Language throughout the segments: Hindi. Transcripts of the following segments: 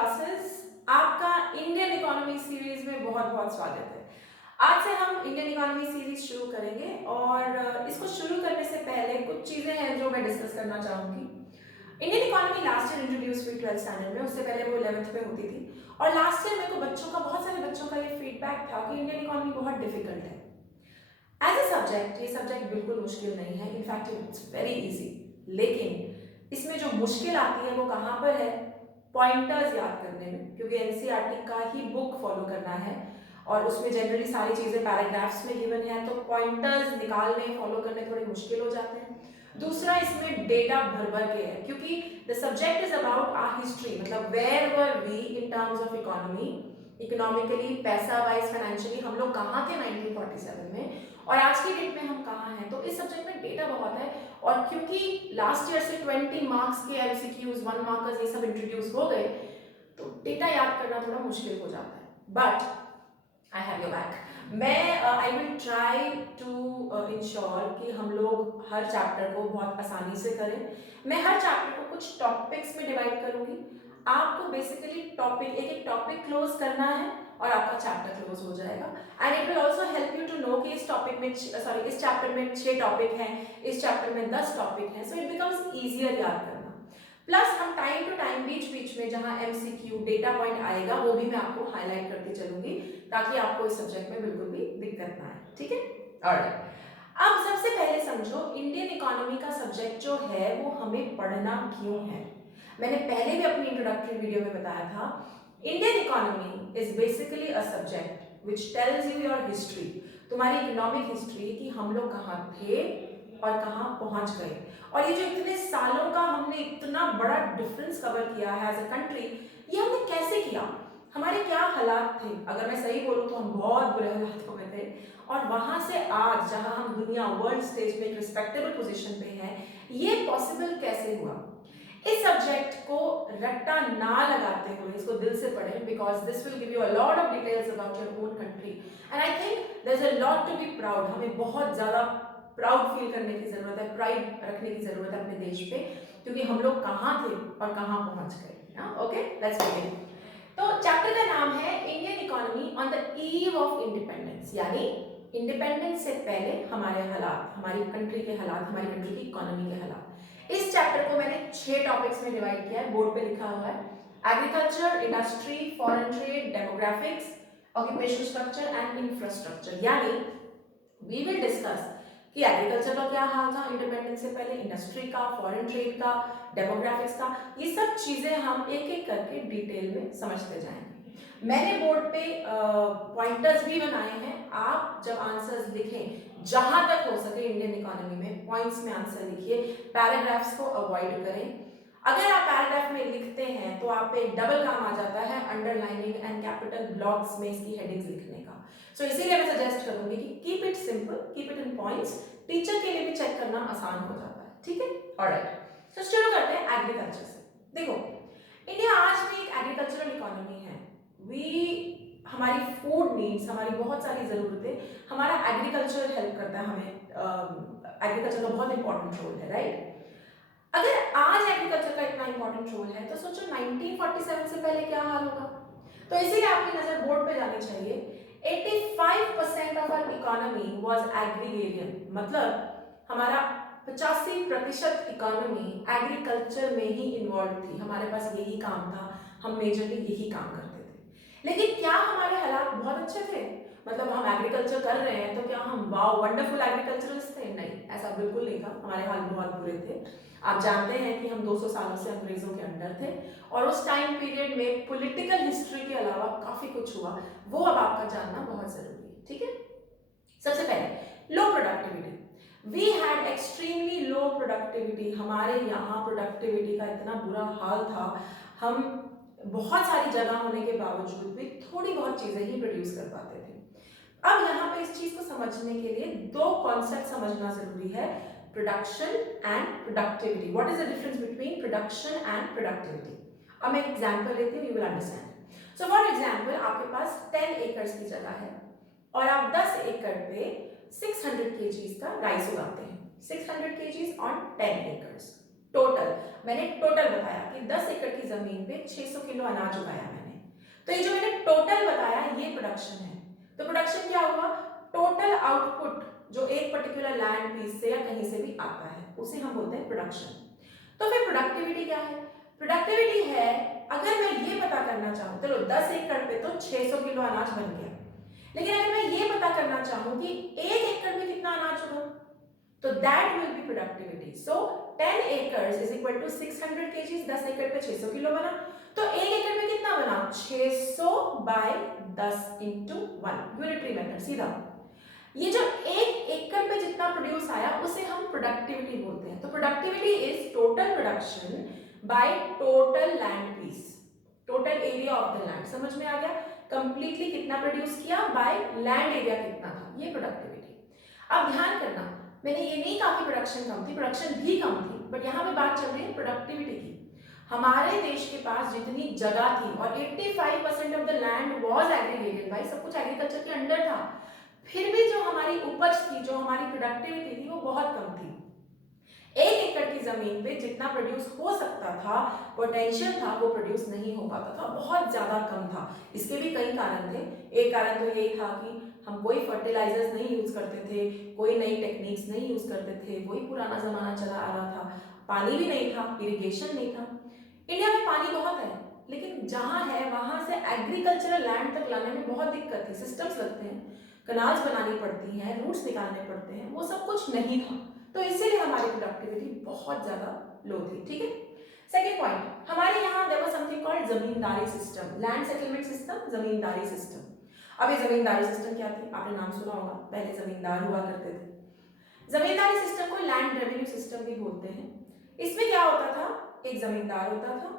क्लासेस। आपका इंडियन इकोनॉमी सीरीज में बहुत बहुत स्वागत है। आज से हम इंडियन इकोनॉमी सीरीज शुरू करेंगे और इसको शुरू करने से पहले कुछ चीजें हैं जो मैं डिस्कस करना चाहूंगी। Indian economy last year introduce हुई 12th स्टैंडर्ड में, उससे पहले वो 11th में होती थी। और लास्ट ईयर मेरे को बहुत सारे बच्चों का ये फीडबैक था कि इंडियन इकोनॉमी बहुत डिफिकल्ट है एज ए सब्जेक्ट। ये सब्जेक्ट बिल्कुल मुश्किल नहीं है, इनफैक्ट इट्स वेरी इजी। लेकिन इसमें जो मुश्किल आती है वो कहाँ पर है? पॉइंटर्स याद करने में, क्योंकि एनसीईआरटी का ही बुक फॉलो करना है और उसमें जनरली सारी चीजें पैराग्राफ्स में गिवन है, तो पॉइंटर्स निकालने फॉलो करने थोड़े मुश्किल हो जाते हैं। दूसरा, इसमें डेटा भर भर के है, क्योंकि the subject is about our history, मतलब where were we in terms of economy, economically, पैसा वाइज, फाइनेंशियली हम लोग कहाँ थे 1947 में और आज की डेट में हम कहाँ हैं। तो इस सब्जेक्ट में डेटा बहुत है और क्योंकि लास्ट ईयर से 20 मार्क्स के एमसीक्यूज, 1 मार्कर्स, ये सब इंट्रोड्यूस हो गए, तो डेटा याद करना थोड़ा मुश्किल हो जाता है। But I have your back. मैं I will try to ensure कि हम लोग हर चैप्टर को बहुत आसानी से करें। मैं हर चैप्टर को कुछ टॉपिक्स में डिवाइड करूंगी। आपको बेसिकली टॉपिक, एक एक टॉपिक क्लोज करना है और आपका चैप्टर क्लोज हो जाएगा। And it will also help you to know कि इस टॉपिक में, सॉरी, इस चैप्टर में 6 टॉपिक हैं, इस चैप्टर में 10 टॉपिक हैं, सो इट बिकम्स ईजियर याद करना। प्लस हम टाइम टू टाइम बीच बीच में जहां एमसीक्यू डेटा पॉइंट आएगा वो भी मैं आपको हाईलाइट करती चलूंगी, ताकि आपको इस सब्जेक्ट में बिल्कुल भी दिक्कत ना आए। ठीक है, ऑलराइट। अब सबसे पहले समझो इंडियन इकोनॉमी का सब्जेक्ट जो है वो हमें पढ़ना क्यों है। मैंने पहले भी अपनी इंट्रोडक्टरी वीडियो में बताया था, Indian economy is basically a subject which tells you your history, तुम्हारी इकोनॉमिक हिस्ट्री, कि हम लोग कहाँ थे और कहाँ पहुंच गए। और ये जो इतने सालों का हमने इतना बड़ा डिफरेंस कवर किया है एज अ कंट्री, ये हमने कैसे किया, हमारे क्या हालात थे। अगर मैं सही बोलूं तो हम बहुत बुरे हालातों में थे, और वहां से आज जहां हम दुनिया वर्ल्ड स्टेज में एक रिस्पेक्टेबल पोजीशन पे हैं, ये पॉसिबल कैसे हुआ। इस सब्जेक्ट को रट्टा ना लगाते हुए इसको दिल से पढ़ें, because this will give you a lot of details about your own country and I think there is a lot to be proud. हमें बहुत ज्यादा प्राउड फील करने की जरूरत है, प्राइड रखने की जरूरत है अपने देश पे, क्योंकि हम लोग कहाँ थे और कहाँ पहुंच गए। Okay, let's begin. तो चैप्टर का नाम है Indian economy on the eve of independence, यानी इंडिपेंडेंस से पहले हमारे हालात, हमारी कंट्री के हालात, हमारी कंट्री की इकोनॉमी के हालात। इस चैप्टर को मैंने 6 टॉपिक्स में डिवाइड किया है, बोर्ड पे लिखा हुआ है। Agriculture, industry, foreign trade, demographics, occupational structure and infrastructure. यानी वी विल डिस्कस कि एग्रीकल्चर का क्या हाल था इंडिपेंडेंस से पहले, इंडस्ट्री का, फॉरेन ट्रेड का, डेमोग्राफिक्स का, ये सब चीजें हम एक एक करके डिटेल में समझते जाएंगे। मैंने बोर्ड पे पॉइंटर्स भी बनाए हैं। आप जब आंसर्स लिखें, जहां तक हो सके इंडियन इकोनॉमी में पॉइंट्स में आंसर लिखिए, पैराग्राफ्स को अवॉइड करें। अगर आप पैराग्राफ में लिखते हैं तो आप पे डबल काम आ जाता है, अंडरलाइनिंग एंड कैपिटल ब्लॉक्स में इसकी हेडिंग्स लिखने का। सो इसीलिए मैं सजेस्ट करूंगी कि keep it simple, keep it in points, teacher के लिए भी चेक करना आसान हो जाता है। ठीक है, ऑलराइट। तो शुरू करते हैं एग्रीकल्चर से। देखो, इंडिया आज भी एक एग्रीकल्चरल इकोनॉमी है। हमारी फूड नीड्स, हमारी बहुत सारी जरूरतें, हमारा एग्रीकल्चर हेल्प करता है हमें। एग्रीकल्चर का बहुत इंपॉर्टेंट रोल है, राइट। अगर आज एग्रीकल्चर का इतना इंपॉर्टेंट रोल है तो सोचो 1947 से पहले क्या हाल होगा। तो इसीलिए आपकी नजर बोर्ड पे जानी चाहिए। 85% of our economy was agrarian, मतलब हमारा 85% इकोनॉमी एग्रीकल्चर में ही इन्वॉल्व थी। हमारे पास यही काम था, हम मेजरली यही काम करते थे। लेकिन क्या हमारे हालात बहुत अच्छे थे? मतलब हम एग्रीकल्चर कर रहे हैं तो क्या हम वाओ वंडरफुल एग्रीकल्चरिस्ट थे? नहीं, ऐसा बिल्कुल नहीं था। हमारे हाल बहुत बुरे थे। आप जानते हैं कि हम 200 सालों से अंग्रेजों के अंडर थे और उस टाइम पीरियड में पॉलिटिकल हिस्ट्री के अलावा काफी कुछ हुआ, वो अब आपका जानना बहुत जरूरी है। ठीक है, सबसे पहले low productivity. We had extremely low productivity. हमारे यहाँ प्रोडक्टिविटी का इतना बुरा हाल था, हम बहुत सारी जगह होने के बावजूद भी थोड़ी बहुत चीजें ही प्रोड्यूस कर पाते थे। अब यहाँ पे इस चीज को समझने के लिए 2 कॉन्सेप्ट समझना जरूरी है, production and productivity. What is the difference between production and productivity? अब मैं एग्जांपल लेती हूँ, you will understand. So for example, आपके पास 10 एकर्स की जगह है और आप 10 एकड़ पे 600 kgs का राइस उगाते हैं। 600 kgs ऑन 10 एकर्स। टोटल, मैंने टोटल बताया कि 10 एकड़ की जमीन पे 600 किलो अनाज उगाया मैंने। तो ये जो मैंने टोटल बताया ये प्रोडक्शन है। तो प्रोडक्शन क्या हुआ, टोटल आउटपुट जो एक पर्टिकुलर लैंड पीस से या कहीं से भी आता है उसे हम बोलते हैं प्रोडक्शन। तो फिर प्रोडक्टिविटी क्या है, प्रोडक्टिविटी है अगर मैं ये पता करना चाहूं, चलो 10 एकड़ पे तो 600 किलो अनाज बन गया, लेकिन अगर मैं ये पता करना चाहूं कि 1 एकड़ में कितना अनाज होगा, तो that will be productivity. So 10 acres is equal to 600 kgs, 10 एकड़ पे 600 किलो बना, तो 1 एकड़ में कितना बना, 600 बाय 10 into 1, यूनिटरी मेथड सीधा। ये जो 1 एकड़ पे जितना प्रोड्यूस आया उसे हम प्रोडक्टिविटी बोलते हैं। तो productivity is total production by total land piece, total area of the land, समझ में आ गया, कंप्लीटली कितना प्रोड्यूस किया बाय लैंड एरिया कितना था, ये प्रोडक्टिविटी। अब ध्यान करना, मैंने ये नहीं कहा कि प्रोडक्शन कम थी, प्रोडक्शन भी कम थी, बट यहाँ पे बात चल रही है प्रोडक्टिविटी की। हमारे देश के पास जितनी जगह थी और 85% of the land was aggregated, भाई सब कुछ एग्रीकल्चर के अंडर था, फिर भी जो हमारी उपज थी, जो हमारी प्रोडक्टिविटी थी वो बहुत कम थी। 1 एकड़ की जमीन पे जितना प्रोड्यूस हो सकता था, पोटेंशियल था, वो प्रोड्यूस नहीं हो पाता था, बहुत ज्यादा कम था। इसके भी कई कारण थे। एक कारण तो यही था कि हम कोई फर्टिलाइजर्स नहीं यूज करते थे, कोई नई टेक्निक्स नहीं यूज करते थे, वही पुराना जमाना चला आ रहा था, पानी भी नहीं था, इरिगेशन नहीं था। इंडिया में पानी बहुत है, लेकिन जहां है वहां से एग्रीकल्चरल लैंड तक लाने में बहुत दिक्कत थी, सिस्टम्स लगते हैं, कनाल्स बनानी पड़ती हैं, रूट्स निकालने पड़ते हैं, वो सब कुछ नहीं था, तो इसीलिए हमारी प्रोडक्टिविटी बहुत ज्यादा लो थी। ठीक है, सेकेंड पॉइंट, हमारे यहाँ there was something called zamindari system, land settlement system, zamindari system. अब ये जमींदारी सिस्टम क्या थी, आपने नाम सुना होगा, पहले जमींदार हुआ करते थे। जमींदारी सिस्टम को लैंड रेवेन्यू सिस्टम भी बोलते हैं। इसमें क्या होता था, एक जमींदार होता था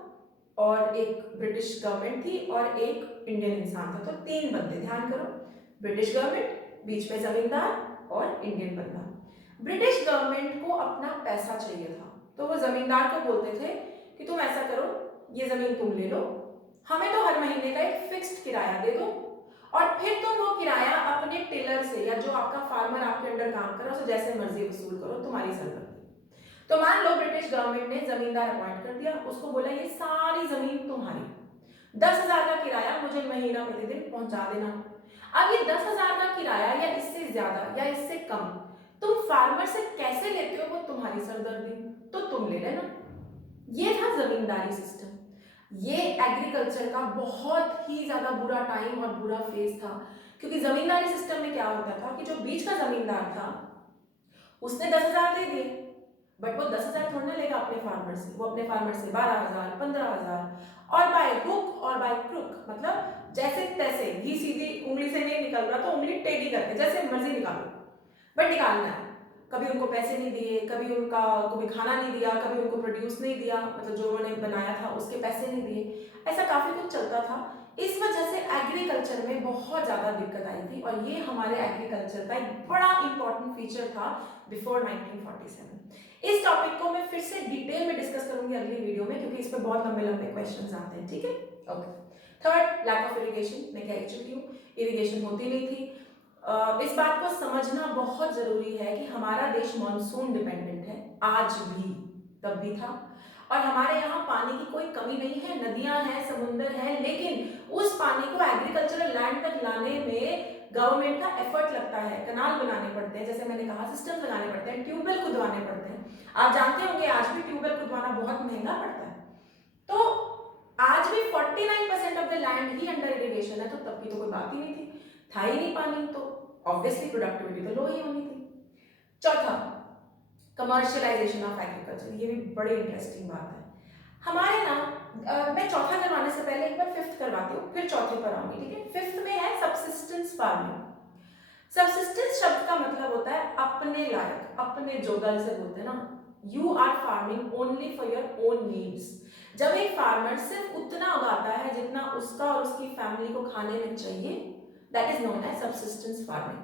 और एक ब्रिटिश गवर्नमेंट थी और एक इंडियन इंसान था, तो 3 बंदे, ध्यान करो, ब्रिटिश गवर्नमेंट, बीच में जमींदार और इंडियन बंदा। ब्रिटिश गवर्नमेंट को अपना पैसा चाहिए था, तो वो जमींदार को बोलते थे कि तुम ऐसा करो, ये जमीन तुम ले लो, हमें तो हर महीने का एक फिक्स्ड किराया दे दो, और फिर तुम वो किराया अपने टेलर से या जो आपका फार्मर आपके अंडर काम कर रहा है उसे जैसे मर्जी वसूल करो, तुम्हारी सरहद। तो मान लो ब्रिटिश गवर्नमेंट ने जमींदार अपॉइंट कर दिया, उसको बोला ये सारी जमीन तुम्हारी, 10,000 का किराया मुझे महीना प्रतिदिन पहुंचा देना। अब ये 10,000 का किराया या इससे ज्यादा या इससे कम तुम फार्मर से कैसे लेते हो वो तुम्हारी सरदर्दी, तो तुम ले लेना। ये था जमींदारी सिस्टम। ये एग्रीकल्चर का बहुत ही ज्यादा बुरा टाइम और बुरा फेज था, क्योंकि जमींदारी सिस्टम में क्या होता था कि जो बीच का जमींदार था उसने 10,000 दे दिए, बट वो 10,000 थोड़ा ना लेगा अपने फार्मर से, वो अपने फार्मर से 12,000, 15,000 और बाय हुक और बाय क्रुक, मतलब जैसे तैसे, घी सीधी उंगली से नहीं निकल रहा तो उंगली टेढ़ी करके जैसे मर्जी निकालो, बट निकालना है। कभी उनको पैसे नहीं दिए, कभी उनका कभी खाना नहीं दिया, कभी उनको प्रोड्यूस नहीं दिया, मतलब जो उन्होंने बनाया था उसके पैसे नहीं दिए, ऐसा काफी कुछ चलता था। इस वजह से एग्रीकल्चर में बहुत ज्यादा दिक्कत आई थी, और ये हमारे एग्रीकल्चर का एक बड़ा इंपॉर्टेंट फीचर था बिफोर 1947। इस टॉपिक को मैं फिर से डिटेल में डिस्कस करूंगी अगली वीडियो में, क्योंकि इस पर बहुत लंबे लंबे क्वेश्चंस आते हैं। ठीक है, okay. Third, lack of irrigation, मैं कह चुकी हूँ, इरिगेशन होती नहीं थी। इस बात को समझना बहुत जरूरी है कि हमारा देश मॉनसून डिपेंडेंट है, आज भी, तब भी था, और हमारे यहाँ पानी की कोई कमी नहीं है, नदियां हैं, समुंदर है, लेकिन उस पानी को एग्रीकल्चरल लैंड तक लाने में गवर्नमेंट का एफर्ट लगता है, कनाल बनाने पड़ते हैं, जैसे मैंने कहा, सिस्टम लगाने पड़ते हैं, ट्यूबवेल खुदवाने पड़ते हैं। आप जानते होंगे आज भी ट्यूबवेल खुदवाना बहुत महंगा पड़ता है। तो आज भी 49% of the land he under irrigation है, तो तब की तो कोई बात ही नहीं थी, था ही नहीं पानी, तो ऑब्वियसली प्रोडक्टिविटी तो लो ही होनी थी। चौथा, कमर्शियलाइजेशन ऑफ एग्रीकल्चर, ये भी बड़ी इंटरेस्टिंग बात है हमारे ना। मैं चौथा करवाने से पहले एक बार फिफ्थ करवाती हूँ, फिर चौथे पर आऊंगी। ठीक है, फिफ्थ में है सबसिस्टेंस फार्मिंग। सबसिस्टेंस शब्द का मतलब होता है अपने लायक, अपने जोगा से बोलते हैं ना, you are farming only for your own needs. जब एक फार्मर सिर्फ उतना उगाता है जितना उसका और उसकी फैमिली को खाने में चाहिए, that is known as subsistence farming.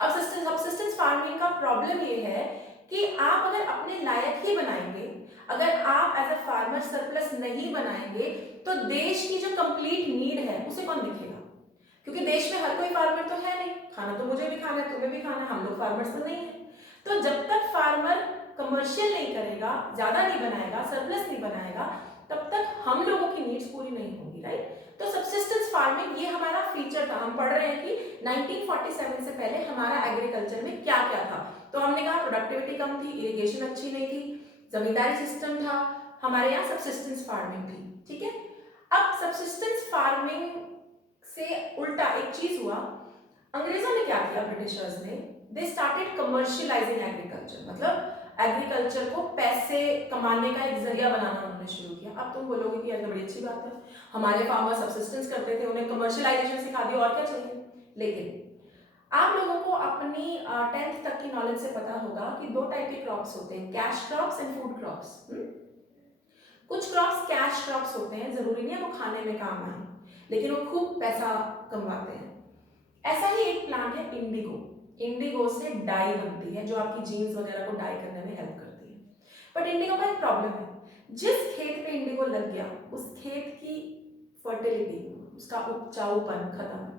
अब सबसिस्टेंस फार्मिंग का प्रॉब्लम ये है कि आप अगर अपने लायक ही बनाएंगे, अगर आप एज अ फार्मर सरप्लस नहीं बनाएंगे, तो देश की जो कंप्लीट नीड है उसे कौन देखेगा, क्योंकि देश में हर कोई फार्मर तो है नहीं, खाना तो मुझे भी खाना है, तुम्हें भी खाना है, हम लोग फार्मर्स तो नहीं है। तो जब तक फार्मर कमर्शियल नहीं करेगा, ज्यादा नहीं बनाएगा, सरप्लस नहीं बनाएगा, तब तक हम लोगों की नीड्स पूरी नहीं होगी, राइट। तो सब्सिस्टेंस फार्मिंग ये हमारा फीचर था। हम पढ़ रहे हैं कि 1947 से पहले हमारा एग्रीकल्चर में क्या क्या था। तो हमने कहा प्रोडक्टिविटी कम थी, इरिगेशन अच्छी नहीं थी, जमींदारी सिस्टम था, हमारे यहाँ सब्सिस्टेंस फार्मिंग थी, ठीक है। अब सब्सिस्टेंस फार्मिंग से उल्टा एक चीज हुआ, अंग्रेजों ने क्या किया, ब्रिटिशर्स ने, दे स्टार्टेड कमर्शियलाइजिंग एग्रीकल्चर, मतलब एग्रीकल्चर को पैसे कमाने का एक जरिया बनाना उन्होंने शुरू किया। अब तुम बोलोगे कि यार बड़ी अच्छी बात है, हमारे फार्मर सब्सिस्टेंस करते थे, उन्हें कमर्शियलाइजेशन सिखा दिया, और क्या चाहिए। लेकिन आप लोगों को अपनी 10th तक की नॉलेज से पता होगा कि दो टाइप के क्रॉप्स होते हैं, cash crops and food crops. कुछ क्रॉप्स कैश क्रॉप्स होते हैं, जरूरी नहीं है वो खाने में काम आए, लेकिन वो खूब पैसा कमाते हैं। ऐसा ही एक प्लांट है इंडिगो। इंडिगो से डाई बनती है जो आपकी जीन्स वगैरह को डाई करने में हेल्प करती है। बट इंडिगो का एक प्रॉब्लम है, जिस खेत पे इंडिगो लग गया उस खेत की फर्टिलिटी, उसका उपजाऊपन खत्म है,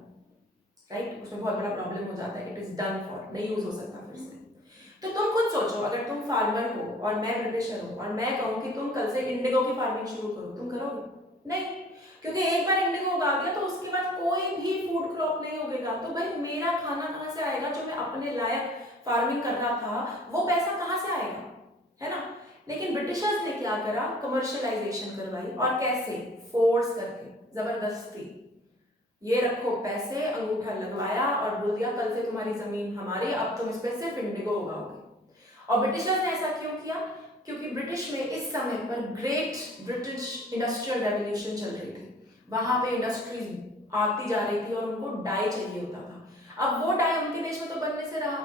राइट। उसमें बहुत बड़ा प्रॉब्लम हो जाता है, इट इज डन फॉर, नहीं यूज हो सकता फिर से। तो तुम खुद सोचो, अगर तुम फार्मर हो और मैं ब्रिटिशर हूं और मैं कहूं कि तुम कल से इंडिगो की फार्मिंग शुरू करो, तुम करोगे? नहीं, क्योंकि एक बार इंडिगो उगा दिया तो उसके बाद कोई भी फूड क्रॉप नहीं उगेगा। तो भाई मेरा खाना कहां से आएगा, जो मैं अपने लायक फार्मिंग कर रहा था, वो पैसा कहां से आएगा, है ना। लेकिन ब्रिटिशर्स ने क्या करा, कमर्शियलाइजेशन करवाई, और कैसे, फोर्स करके, जबरदस्ती, ये रखो पैसे, अंगूठा लगवाया और बोल दिया कल से तुम्हारी जमीन हमारी, अब तुम इस पे सिर्फ इंडिगो उगाओगे। और ब्रिटिशर्स ने ऐसा क्यों किया, क्योंकि ब्रिटिश में इस समय पर ग्रेट ब्रिटिश इंडस्ट्रियल रेवोल्यूशन चल रही थी, वहां पे इंडस्ट्रीज आती जा रही थी और उनको डाई चाहिए होता था। अब वो डाई उनके देश में तो बनने से रहा,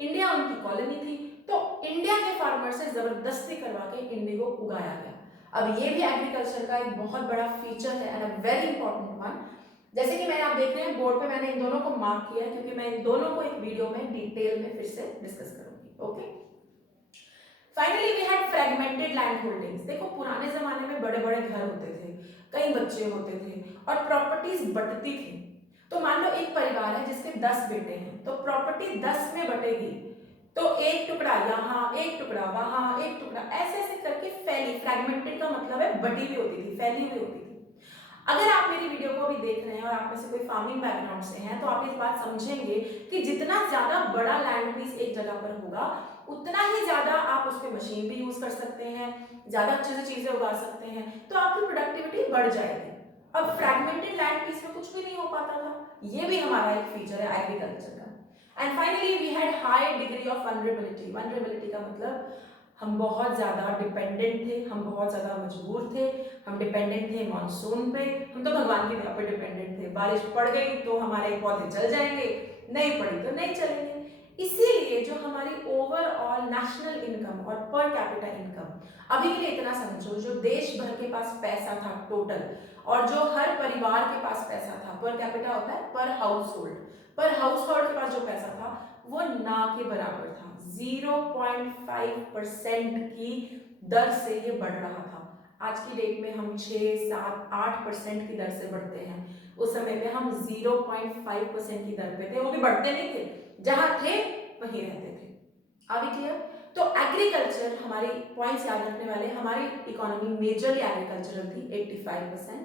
इंडिया उनकी कॉलोनी थी, तो इंडिया के फार्मर से जबरदस्ती करवा के इंडिगो उगाया गया। अब ये भी एग्रीकल्चर का एक बहुत बड़ा फीचर है and a very important one. जैसे कि मैंने आप देख रहे हैं बोर्ड पे, मैंने इन दोनों को मार्क किया है क्योंकि मैं इन दोनों को एक वीडियो में डिटेल में फिर से डिस्कस करूंगी, okay. Finally we had fragmented land holdings. देखो पुराने जमाने में बड़े बड़े घर होते थे, कई बच्चे होते थे और प्रॉपर्टीज बंटती थी। तो मान लो एक परिवार है जिसके 10 बेटे हैं, तो प्रॉपर्टी 10 में बटेगी, तो एक टुकड़ा यहाँ, एक टुकड़ा वहां, एक टुकड़ा, ऐसे ऐसे करके फैली, फ्रेगमेंटेड का मतलब है बटी हुई होती थी, फैली हुई होती थी। अगर आप मेरी वीडियो को अभी देख रहे हैं और आप में से कोई फार्मिंग बैकग्राउंड से हैं, तो आप इस बात समझेंगे कि जितना ज्यादा बड़ा लैंड पीस एक जगह पर होगा, उतना ही ज्यादा आप उस पर मशीन भी यूज कर सकते हैं, ज्यादा अच्छे से चीजें उगा सकते हैं, तो आपकी प्रोडक्टिविटी बढ़ जाएगी। अब फ्रैगमेंटेड लैंड पीस में कुछ भी नहीं हो पाता था, ये भी हमारा एक फीचर है एग्रीकल्चर का। And finally we had high degree of vulnerability. Vulnerability का मतलब हम बहुत ज़्यादा डिपेंडेंट थे, हम बहुत ज़्यादा मजबूर थे, हम डिपेंडेंट थे मानसून पे, हम तो भगवान की दया पर डिपेंडेंट थे। बारिश पड़ गई तो हमारे पौधे जल जाएंगे, नहीं पड़ी तो नहीं चलेंगे। इसीलिए जो हमारी ओवरऑल नेशनल इनकम और पर कैपिटा इनकम, अभी के लिए इतना समझो, जो देश भर के पास पैसा था टोटल, और जो हर परिवार के पास पैसा था, पर कैपिटा होता है पर हाउस होल्ड, पर हाउस होल्ड के पास जो पैसा था वो ना के बराबर था, 0.5% की दर से ये बढ़ रहा था। आज की डेट में हम 6, 7, 8% की दर से बढ़ते हैं, उस समय में हम 0.5% की दर पे थे, वो भी बढ़ते नहीं थे, जहां थे वहीं रहते थे। अभी क्लियर? तो एग्रीकल्चर, हमारी पॉइंट्स याद रखने वाले, हमारी इकोनॉमी मेजरली एग्रीकल्चरल थी, 85%।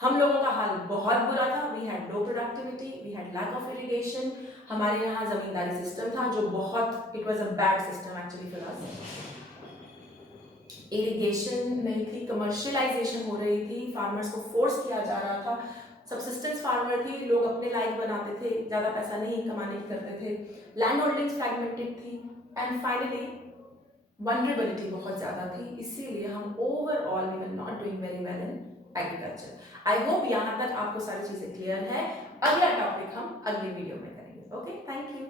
हम लोगों का हाल बहुत बुरा था, we had low productivity, we had lack of irrigation, हमारे यहाँ जमींदारी सिस्टम था जो बहुत, it was a bad system actually for us. Irrigation नहीं थी, कमर्शियलाइजेशन हो रही थी, फार्मर्स को फोर्स किया जा रहा था, सब्सिस्टेंस फार्मर थी, लोग अपने लायक बनाते थे, ज्यादा पैसा नहीं कमाने की करते थे, लैंड होल्डिंग्स फ्रैगमेंटेड थी, एंड फाइनली वनरेबिलिटी बहुत ज्यादा थी, इसीलिए हम overall we were not doing very well in agriculture. I hope यहाँ तक आपको सारी चीजें क्लियर है। अगला टॉपिक हम अगली वीडियो में करेंगे। Okay, thank you.